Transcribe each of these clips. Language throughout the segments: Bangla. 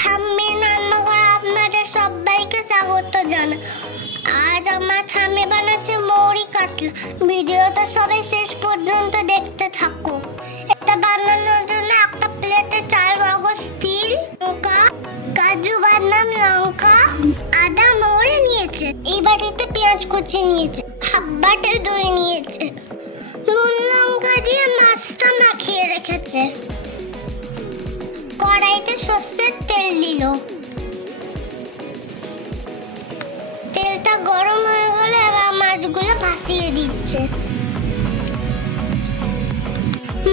ঠাম্মির রান্নাঘরে আপনাদের সবাইকে স্বাগত জানাই। আজ আমার ঠাম্মি বানাচ্ছে মৌরি কাতলা। ভিডিওটা সবাই শেষ পর্যন্ত দেখতে থাকো। এটা বানানোর জন্য একটা প্লেটে 4 মগজ তিল, লঙ্কা, কাজু বাদাম, লঙ্কা, আদা, মৌরি নিয়েছে। এই বাটিতে পেঁয়াজ কুচি নিয়েছে, হাফ বাটি দই নিয়েছে, নুন লঙ্কা দিয়ে মাছটা মাখিয়ে রেখেছে। কড়াইতে সর্ষের তেল দিল। তেলটা গরম হয়ে গেলে এবার মাছগুলো ভাসিয়ে দিচ্ছে।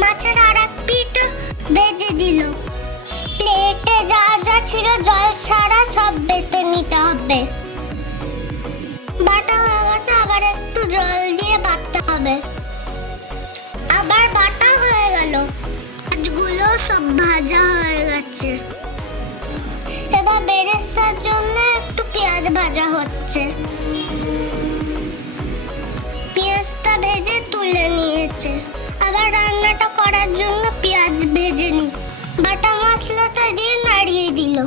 মাছের আর এক পিঠ ভেজে দিল। প্লেটে যা যা ছিল জল ছাড়া সব বেটে নিতে হবে। বাটা হয়ে গেছে, আবার একটু জল দিয়ে বাটতে হবে। আবার বাটা হয়ে গেল। মাছগুলো সব ভাজা হয়ে গেছে। এবার বেরেস্তার জন্য একটু পেঁয়াজ ভাজা হচ্ছে। পেঁয়াজটা ভেজে তুলে নিয়েছে। আবার রান্নাটা করার জন্য পেঁয়াজ ভেজে নি। বাটা মশলাটা দিয়ে নাড়িয়ে দিল।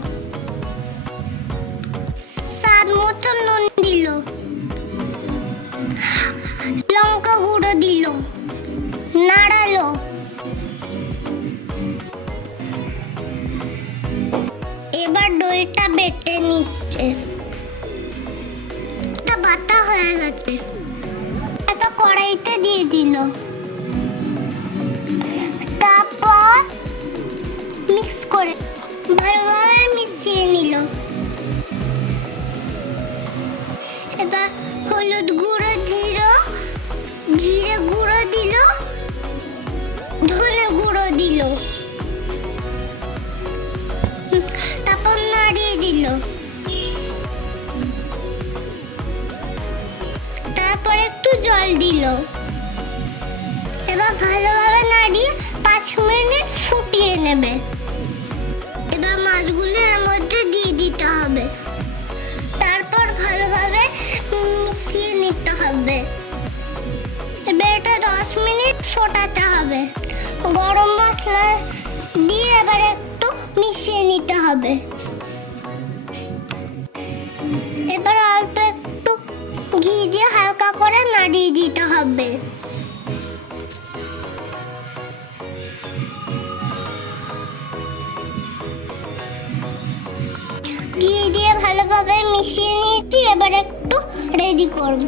স্বাদ মতো নুন দিল, লঙ্কা গুঁড়ো দিল, নাড়ালো। এবার দইটা বেটে নিচ্ছে। এটা বাটা হয়ে গেছে। এটা কড়াইতে দিয়ে দিল। তারপর মিক্স করে ভালোভাবে মিশিয়ে নিল। এবার হলুদ গুঁড়ো দিল, জিরে গুঁড়ো দিল, ধনে গুঁড়ো দিল। তারপর নাড়িয়ে দিল। তারপর একটু জল দিল। এবার ভালোভাবে নাড়িয়ে 5 মিনিট ফুটিয়ে নেবে। এবার মাছগুলো এর মধ্যে দিয়ে দিতে হবে। তারপর ভালোভাবে মিশিয়ে নিতে হবে। এবার এটা 10 মিনিট ফোটাতে হবে। গরম মশলা দিয়ে এবার একটু মিশিয়ে নিতে হবে। এবার অল্প একটু ঘি দিয়ে হালকা করে নাড়িয়ে দিতে হবে। ঘি দিয়ে ভালোভাবে মিশিয়ে নিয়েছি। এবার একটু রেডি করব।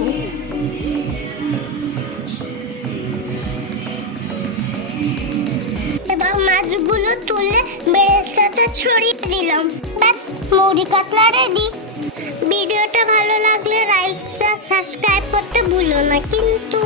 এবার মাছগুলো তুলে বেরেস্তাতে ছড়িয়ে দিলাম। ব্যাস, মৌরি কাতলা রেডি। ভিডিওটা ভালো লাগলে লাইক, সাবস্ক্রাইব করতে ভুলো না কিন্তু।